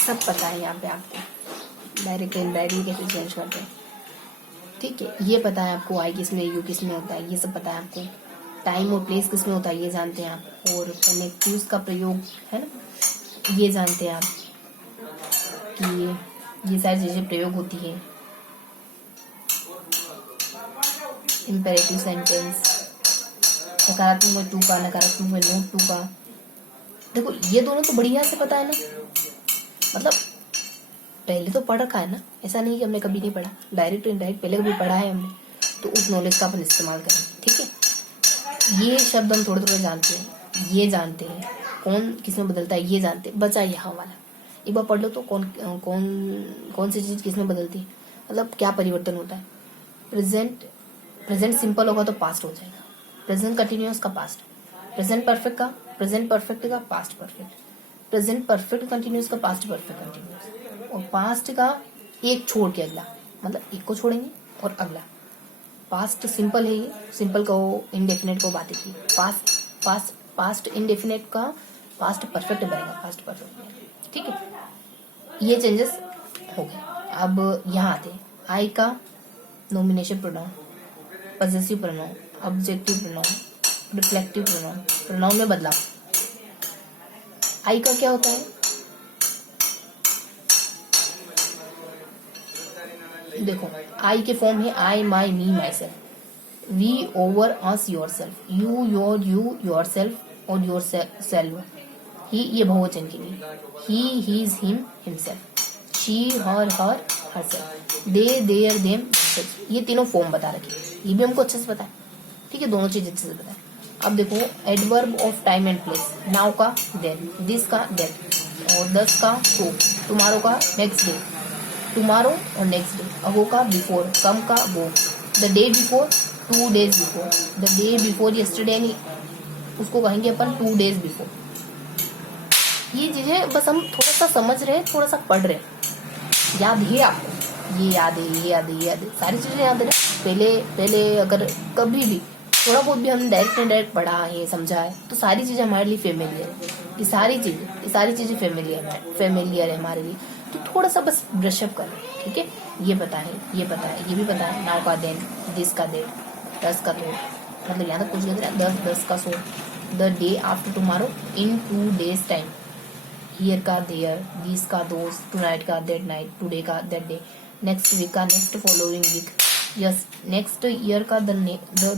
सब पता है यहाँ पे आपको, डायरेक्ट इनडायरेक्टली कैसे चेंज करते हैं, ठीक है। ये पता है आपको आई किस में यू किस में होता है, ये सब पता है आपको। टाइम और प्लेस किस में होता है ये जानते हैं आप, और कनेक्टिव्स का प्रयोग है ना ये जानते हैं आप कि ये सारी चीजें प्रयोग होती है। इम्पेरेटिव सेंटेंस, सकारात्मक में टू का, नकारात्मक में नोट टू का। देखो ये दोनों तो बढ़िया से पता है ना, मतलब पहले तो पढ़ रखा है ना, ऐसा नहीं कि हमने कभी नहीं पढ़ा, डायरेक्ट इनडायरेक्ट पहले कभी पढ़ा है हमने, तो उस नॉलेज का अपन इस्तेमाल करें, ठीक है। ये शब्द हम थोड़े थोड़े जानते हैं, ये जानते हैं कौन किस में बदलता है, ये जानते हैं। बचा यहाँ वाला, एक बार पढ़ लो तो कौन कौन कौन सी चीज किस में बदलती है, मतलब क्या परिवर्तन होता है। प्रेजेंट सिंपल होगा तो पास्ट हो जाएगा, प्रेजेंट कंटिन्यूअस का पास्ट, प्रेजेंट परफेक्ट का past perfect, present perfect continuous का पास्ट परफेक्ट कंटिन्यूअस, और पास्ट का एक छोड़ के अगला, मतलब एक को छोड़ेंगे और अगला। पास्ट सिंपल है, ये सिंपल को इनडेफिनेट को बात की, पास्ट इनडेफिनेट का पास्ट परफेक्ट बनेगा, पास्ट परफेक्ट, ठीक है। ये चेंजेस हो गए। अब यहाँ आते हैं, आई का nomination pronoun, possessive pronoun, objective pronoun, reflective pronoun, pronoun में बदलाव। आई का क्या होता है, देखो आई के फॉर्म है I, my, me, myself, we, our, us, yourself, you, yourself और योर सेल्फ। ही ये बहुवचन के लिए, he, his, him, himself, she, herself, they, their, them, ये तीनों फॉर्म बता रखे, ये भी हमको अच्छे से पता है, ठीक है, दोनों चीज अच्छे से पता है। अब देखो adverb of time and place, now का देन, दिस का दैट, और दस का सो, टुमारो का नेक्स्ट डे, टुमारो और नेक्स्ट डे, अगो का बिफोर, कम का go, the day before, 2 days before, the day before yesterday नहीं, उसको कहेंगे अपन 2 days बिफोर। ये चीजें बस हम थोड़ा सा समझ रहे हैं, थोड़ा सा पढ़ रहे हैं, याद है आपको, ये याद है, सारी चीजें याद है। पहले अगर कभी भी थोड़ा बहुत भी हमने डायरेक्ट इनडायरेक्ट पढ़ा है, समझा है, तो सारी चीजें हमारे लिए फेमिलियर है, ये सारी चीजें फेमिलियर है हमारे लिए। तो थोड़ा सा बस ब्रशअप कर, ठीक है। ये पता है, ये भी पता है, नाउ का देन, दिस का देट, दस का तो, मतलब यहाँ तक कुछ गया, दस का so, the day after tomorrow, in 2 days time, here का देयर, दिस का दोस, टुनाइट का दैट नाइट, टुडे का दैट डे, नेक्स्ट वीक का next following week, yes next year का द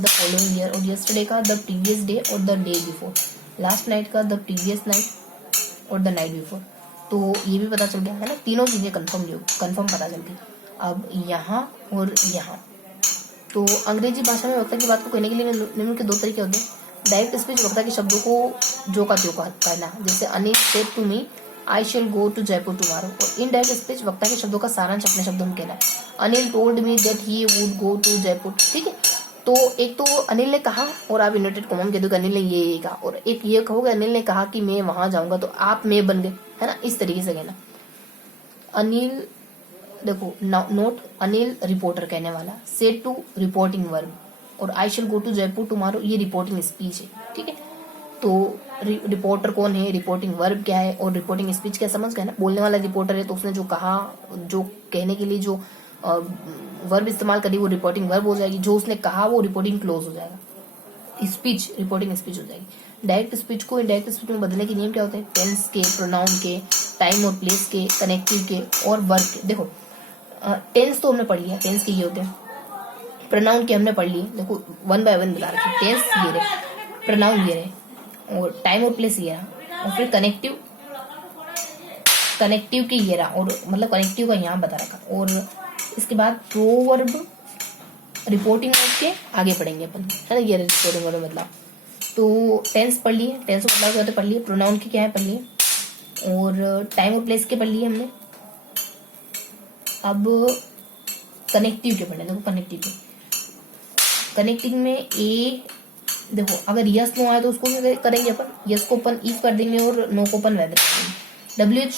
फॉलोइंग ईयर, और यस्टरडे का the previous day और the day before, last night का द प्रीवियस नाइट और द नाइट बिफोर। तो ये भी पता चल गया है ना, तीनों चीजें कंफर्म पता चल गई। अब यहाँ और यहाँ, तो अंग्रेजी भाषा में वक्ता की बात को कहने के लिए निम्न के 2 तरीके होते हैं। डायरेक्ट स्पीच वक्ता के शब्दों को जो का कहना, जैसे Anil said to me I shall go to Jaipur tomorrow, और इनडायरेक्ट स्पीच वक्ता के शब्दों का सारांश अपने शब्दों में कहना है, Anil told me that he would go to Jaipur, ठीक है। तो एक तो अनिल ने कहा और आप इन्वर्टेड कॉमा में कह दो अनिल ने ये कहा, और एक ये कहोगे अनिल ने कहा कि मैं वहां जाऊंगा, तो आप मैं बन गए, है ना, इस तरीके से कहना। अनिल देखो नोट, अनिल रिपोर्टर कहने वाला, सेड टू रिपोर्टिंग वर्ब, और I shall go to Jaipur tomorrow ये रिपोर्टिंग स्पीच है, ठीक है। तो रिपोर्टर कौन है, रिपोर्टिंग वर्ब क्या है, और रिपोर्टिंग स्पीच क्या, समझ गए ना। बोलने वाला रिपोर्टर है तो उसने जो कहा, जो कहने के लिए जो वर्ब इस्तेमाल करी वो रिपोर्टिंग वर्ब हो जाएगी, जो उसने कहा वो रिपोर्टिंग क्लोज हो जाएगा, स्पीच रिपोर्टिंग स्पीच हो जाएगी। डायरेक्ट स्पीच को इनडायरेक्ट स्पीच में बदलने के नियम क्या होते हैं, टेंस के, प्रोनाउन के, टाइम और प्लेस के, कनेक्टिव के और वर्ब के। देखो टेंस तो हमने पढ़ लिया, टेंस के ये होते हैं, प्रोनाउन के हमने पढ़ लिए, देखो 1 by 1 बता रखे, टेंस ये रहे, प्रोनाउन ये रहे, और टाइम और प्लेस ये रहा, और फिर कनेक्टिव की ये रहा, और मतलब कनेक्टिव का यहाँ बता रखा, और इसके बाद प्रोवर्ब रिपोर्टिंग वर्ब के आगे पढ़ेंगे अपन, है ना, ये रिपोर्टिंग वर्ब बदलाव। तो टेंस पढ़ लिए, टेंस को बदलाव क्या पढ़ लिए, प्रोनाउन के क्या है पढ़ लिए, और टाइम और प्लेस के पढ़ लिए हमने। अब कनेक्टिव के पढ़े, देखो कनेक्टिव में ए, देखो अगर यस नो आए तो उसको क्या करेंगे अपन, यस को अपन इफ कर देंगे और नो को अपन वेदर कर देंगे। WH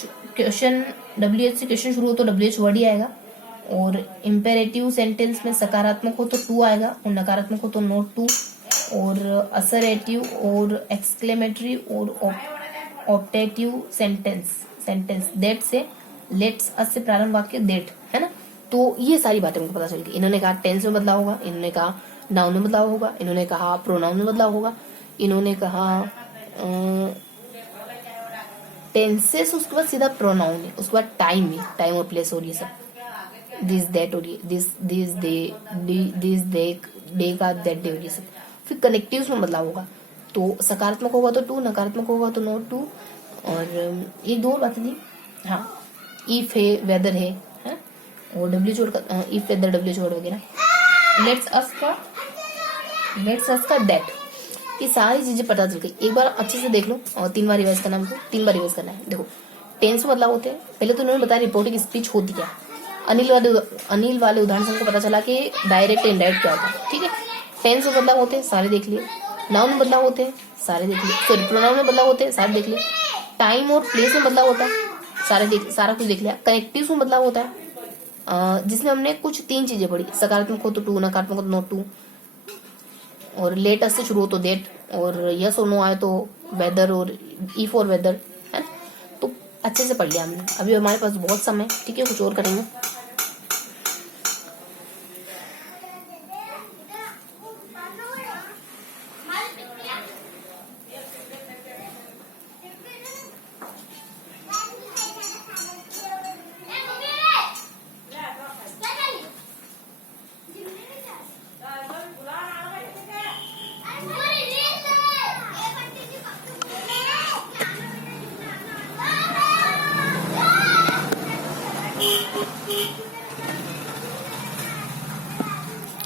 से क्वेश्चन शुरू हो तो WH वर्ड ही आएगा, और इम्पेरेटिव सेंटेंस में सकारात्मक हो तो टू आएगा, और नकारात्मक हो तो नोट टू, और असरेटिव और एक्सक्लेमेटरी और ऑप्टेटिव सेंटेंस दैट से लेट्स अस से प्रारंभ वाक्य दैट है ना। तो ये सारी बातें हमको पता चल गई। इन्होंने कहा टेंस में बदलाव होगा, इन्होंने कहा नाउन में बदलाव होगा, इन्होंने कहा प्रोनाउन में बदलाव होगा, इन्होंने कहा टेंसेस, उसके बाद सीधा प्रोनाउन है, उसके बाद टाइम और प्लेस और ये सब, दिस दैट और ये दिस डे का दैट डे और ये सब। फिर कनेक्टिव्स में बदलाव होगा, तो सकारात्मक होगा तो टू, नकारात्मक होगा तो नॉट टू। और एक दो और बातें थी, हाँ इफ है, वेदर है और डब्ल्यू जोड़ का, इफ वेदर डब्ल्यू जोड़ वगैरह, लेट्स अस का दैट, ये सारी चीजें पता चल गई। एक बार अच्छे से देख लो और 3 बार रिवाइज करना, हमको 3 बार रिवाइज करना है। देखो टेंस में बदलाव होते हैं, पहले तो उन्होंने बताया रिपोर्टिंग स्पीच होती क्या। अनिल वाले उदाहरण से हमको पता चला कि डायरेक्ट एंड इनडायरेक्ट क्या होता है, ठीक है। टेंस में बदलाव होते हैं, सारे देख लिए। नाउन में बदलाव होते हैं, सारे देख लिए। सॉरी, प्रोनाउन में बदलाव होते हैं, सारे देख लिए। टाइम और प्लेस में बदलाव होता है, सारा कुछ देख लिया। कनेक्टिव्स में बदलाव होता है, जिसमें हमने कुछ 3 चीजें पढ़ी, सकारात्मक हो तो टू, नकारात्मक हो तो नॉट टू, और लेट अस से शुरू हो तो दैट, और यस और नो आए तो वेदर और इफ और वेदर, है ना। तो अच्छे से पढ़ लिया हमने। अभी हमारे पास बहुत समय, ठीक है, कुछ और करेंगे।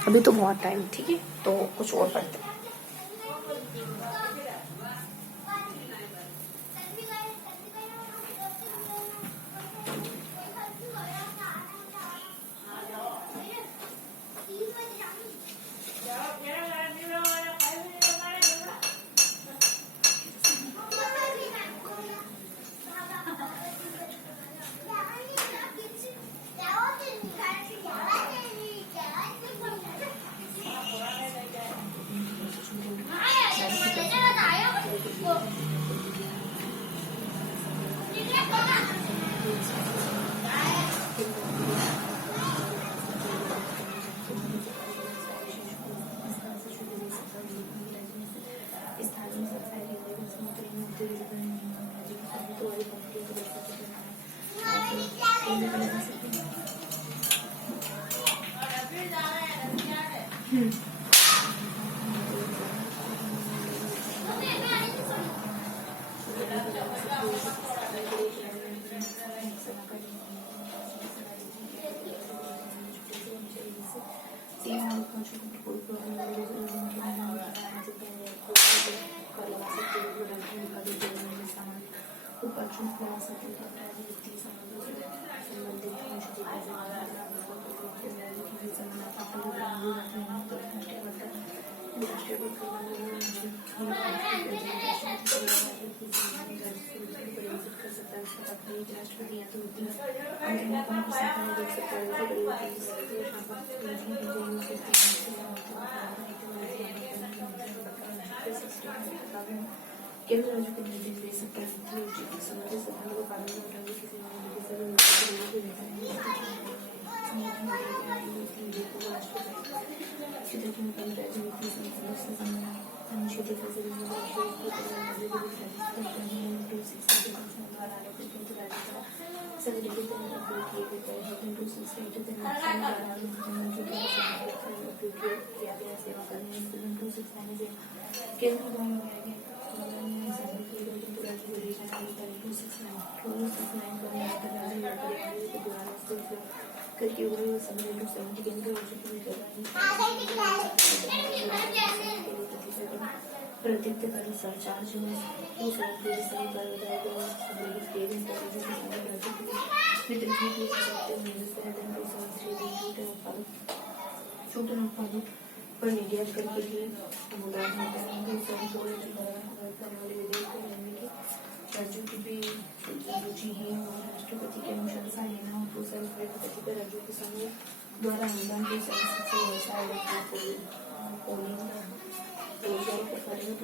अभी तो बहुत टाइम, ठीक है, तो कुछ और पढ़ते हैं। केंद्र राज्य को निर्देश दे सकता है कि समाज संबंध को पालन करने किसी पर निर्यात करके लिए राज्यों की भी रुचि है और राष्ट्रपति की अनुशंसा है ना, तो राष्ट्रपति पर राज्यों के समूह द्वारा अनुदान की संसद से व्यवसाय पोलिंग रोजगारों को कार्यरत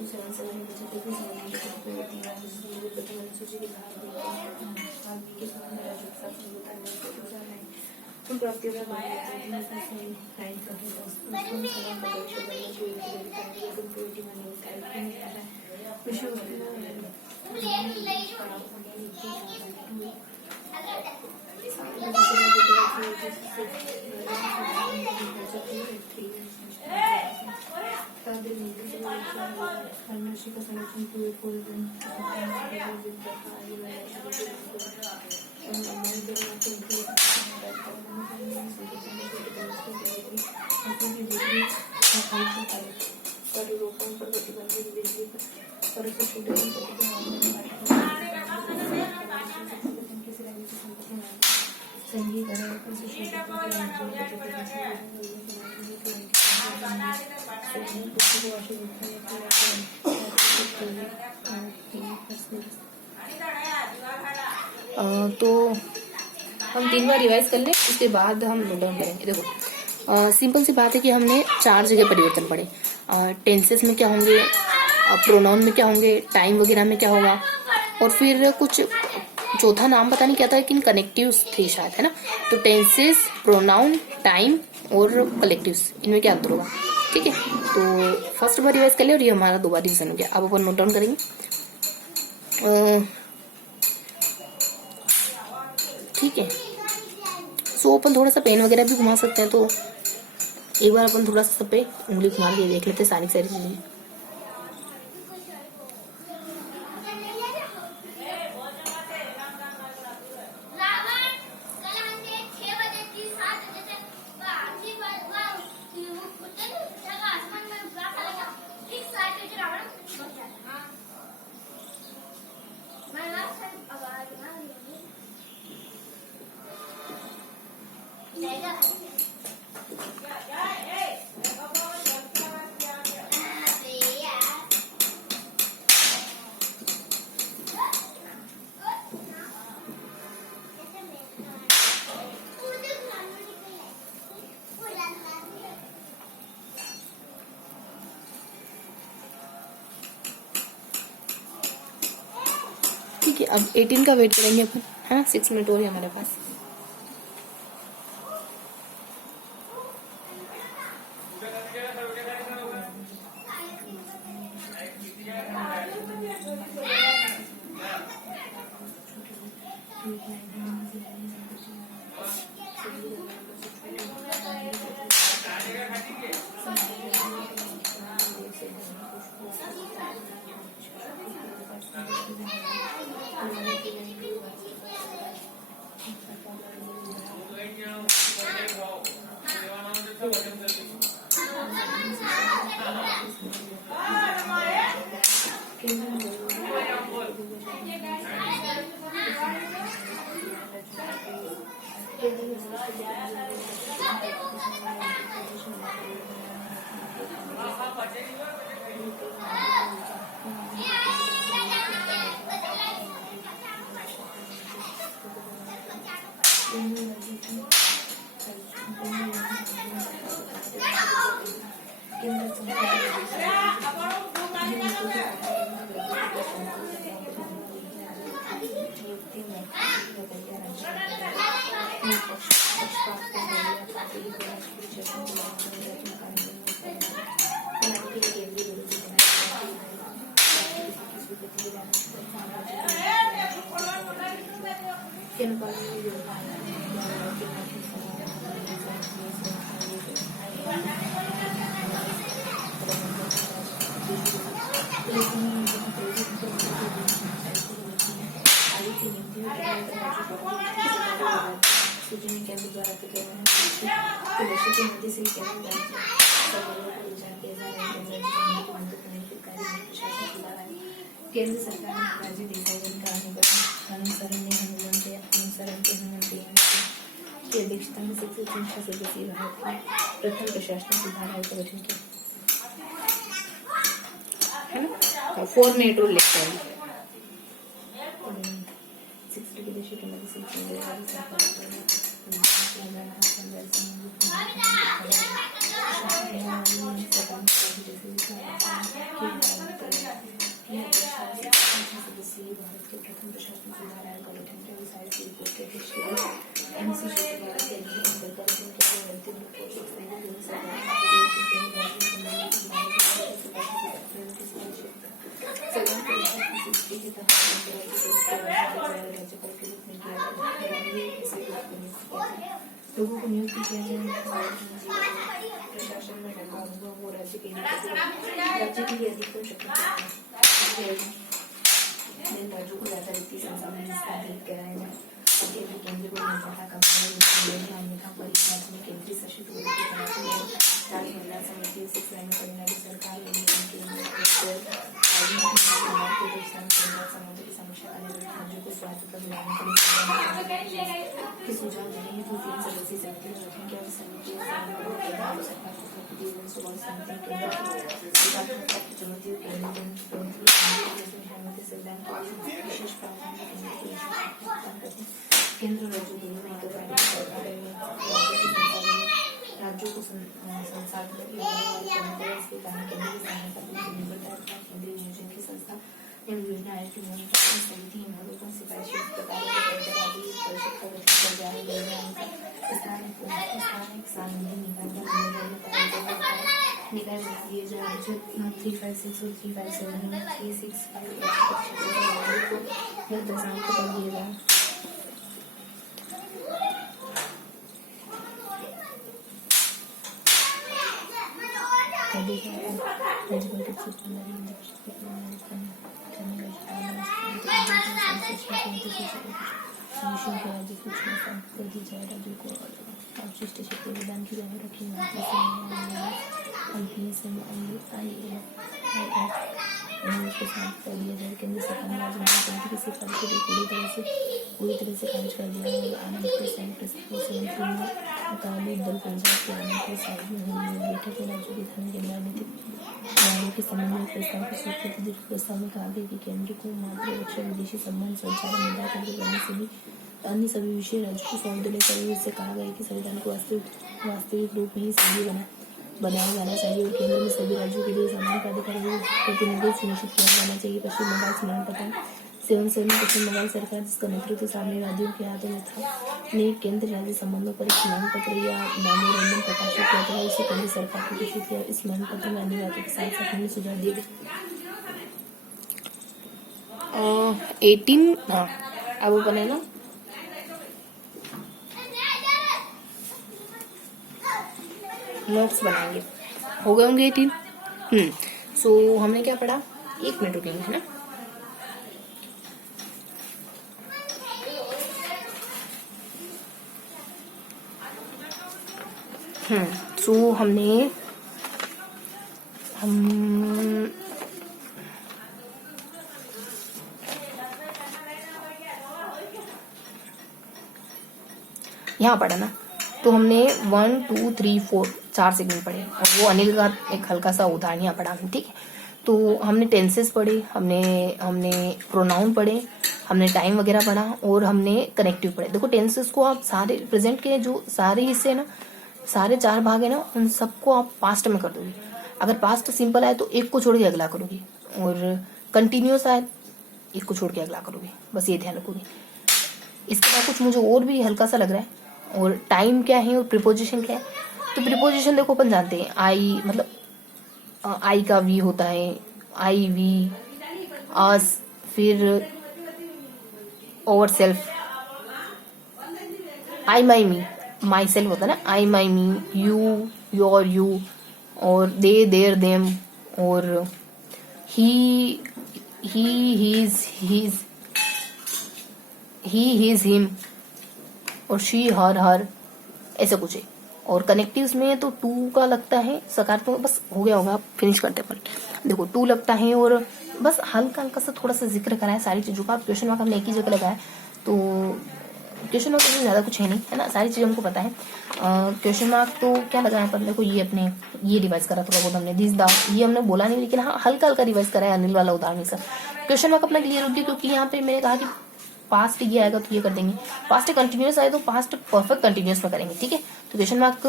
तो हम 3 बार रिवाइज कर लें, उसके बाद हम नोट डाउन करेंगे। देखो सिंपल सी बात है कि हमने 4 जगह परिवर्तन पढ़े। टेंसेस में क्या होंगे, प्रोनाउन में क्या होंगे, टाइम वगैरह में क्या होगा, और फिर कुछ चौथा नाम पता नहीं क्या था, लेकिन कनेक्टिव्स थे शायद, है ना। तो टेंसेस, प्रोनाउन, टाइम और कलेक्टिव्स, इनमें क्या अंतर होगा, ठीक है। तो फर्स्ट बार रिवाइज कर लिया और ये हमारा 2 बार रिविजन हो गया। अब अपन नोट डाउन करेंगे। ठीक है, सो अपन थोड़ा सा पेन वगैरह भी घुमा सकते हैं। तो एक बार अपन थोड़ा सा सब पे उंगली घुमा के देख लेते हैं सारी चीजें। ठीक है, अब 18 का वेट करेंगे अपन, है ना। 6 मिनट और है हमारे पास। केंद्र सरकार ने राज्य देशाई का अनुसरण की अध्यक्षता में शिक्षक संस्था सदस्य भारत के प्रथम प्रशासनिक सुधार आयोग का गठन किया, है ना। 4 मिनट और लेकर आएंगे। 60 के देशों के मध्य से सदस्य भारत के प्रथम प्रशासनिक सुधार आयोग का गठन किया। विस्तारित की रिपोर्ट के अध्यक्ष एमसी श्री द्वारा केंद्रीय मंडल का गठन किया गया। अंतिम रिपोर्ट संविधान के तहत राज्यपाल के रूप में लोगों को नियुक्त किया जाए। प्रशासन में लगा अनुभव वो राज्य के लिए अधिकतम शक्ति राज्यों को ज्यादा वित्तीय संसाधन स्थापित कराया जाए। केंद्र को निर्माता कंपनी अन्यथा परिचालन में केंद्रीय शासित राज्य महिला समिति तमिलनाडु सरकार संबंधों की समीक्षा करने राज्यों को स्वायत्तता दिलाने के सुझाव देने हेतु 3 सदस्यीय समिति का गठन किया। समिति सरकार चुनौतियों विशेष प्रावधान केंद्र राज्यों दोनों में राज्यों को संसाधन केंद्रीय योजना की संस्था योजना आयोग की मॉनिटरिंग समिति महत्वपूर्ण सिफारिशें परिषद का गठन कर जारी निकाय बना दिए जाए जो 356 और 357 में 3658 को दशांश कर दिए जाए। अवशिष्ट क्षेत्र विधान की जगह रखी के साथ कर दिया जाए। केंद्र सरकार ने राज्य मंत्रिमंडल की सिफारिश को पूरी तरह से खारिज कर दिया और आनंद के संयुक्त अकाली दल पंजाब के आनंद के साथ में हुई बैठक में राज्यों के धन के राजनीतिक न्यायों के संबंध में प्रस्ताव की स्वीकृति प्रस्ताव में कहा गया कि केंद्र को मात्र रक्षा विदेशी संबंध संचार मुद्दा केंद्र करने से भी अन्य सभी विषय राज्यों को सौंप देने चाहिए। इससे कहा गया कि संविधान को वास्तविक रूप में ही सही बनाया जाना चाहिए और केंद्र में सभी राज्यों के लिए समान प्राधिकारी प्रतिनिधित्व सुनिश्चित किया जाना चाहिए। पश्चिम बंगाल स्मरण पत्र 77 में पश्चिम बंगाल सरकार जिसका नेतृत्व सामने राज्यों के हाथों में था ने केंद्र राज्य संबंधों पर एक स्मरण पत्र या मेमोरेंडम प्रकाशित किया था। इसे केंद्र सरकार को घोषित किया। इस स्मरण पत्र में अन्य बातों के साथ साथ सुझाव दिए गए। 18 हाँ अब वो बनेगा नोट्स बनाएंगे। हो गए होंगे 18। सो हमने क्या पढ़ा, 1 मिनट रुकेंगे है ना। सो हम यहाँ पढ़ा ना, तो हमने 1 2 3 4 4 सेगमेंट पढ़े और वो अनिल का एक हल्का सा उदाहरण यहाँ पढ़ा। ठीक है, तो हमने टेंसेस पढ़े, हमने प्रोनाउन पढ़े, हमने टाइम वगैरह पढ़ा और हमने कनेक्टिव पढ़े। देखो टेंसेस को आप सारे प्रेजेंट के जो सारे हिस्से ना, सारे 4 भाग है ना, उन सबको आप पास्ट में कर दोगे। अगर पास्ट सिंपल आए तो एक को छोड़ के अगला करोगे और कंटिन्यूस आए एक को छोड़ के अगला करोगे। बस ये ध्यान रखोगे। इसके बाद कुछ मुझे और भी हल्का सा लग रहा है। और टाइम क्या है और प्रीपोजिशन क्या है, तो प्रीपोजिशन देखो अपन जानते हैं आई मतलब आई का वी होता है, आई वी आस, फिर over self, I my me, my self होता है ना, आई my me, you your you, और दे देयर देम, और ही हीज हिज हिम, और शी हर हर, ऐसा कुछ है। और कनेक्टिव्स में तो टू का लगता है सकार, तो बस हो गया होगा, आप फिनिश करते हैं। देखो टू लगता है और बस हल्का हल्का सा थोड़ा सा जिक्र करा है सारी चीजों का। क्वेश्चन मार्क हमने एक ही जगह लगाया, तो क्वेश्चन मार्क में ज्यादा कुछ है नहीं है ना, सारी चीजें हमको पता है। क्वेश्चन मार्क तो क्या लगाया पर देखो ये अपने ये रिवाइज करा थोड़ा बहुत हमने, दिस दा ये हमने बोला नहीं, लेकिन हाँ हल्का हल्का रिवाइज करा है अनिल वाला उदाहरण से। क्वेश्चन मार्क अपना क्लियर हो गया, क्योंकि यहाँ पे मैंने कहा कि पास्ट ये आएगा तो ये कर देंगे, पास्ट कंटिन्यूस आए तो पास्ट परफेक्ट कंटिन्यूस में करेंगे। ठीक है, तो क्वेश्चन मार्क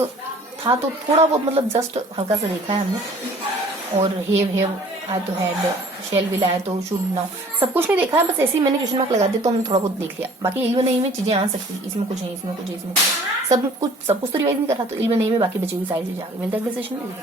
था तो थोड़ा बहुत मतलब जस्ट हल्का सा देखा है हमने। और हैव आया तो हैड, शेल विल आया तो शुड नाउ। सब कुछ नहीं देखा है, बस ऐसे ही मैंने क्वेश्चन मार्क लगा दिया तो हमने थोड़ा बहुत देख लिया। बाकी इल्म नहीं में चीजें आ सकती, इसमें कुछ है, इसमें कुछ है, इसमें कुछ है। सब कुछ तो रिवाइज नहीं कर रहा, तो इल्म नहीं में बाकी बची हुई सारी चीजें आ गई। मिलता है अगले सेशन में।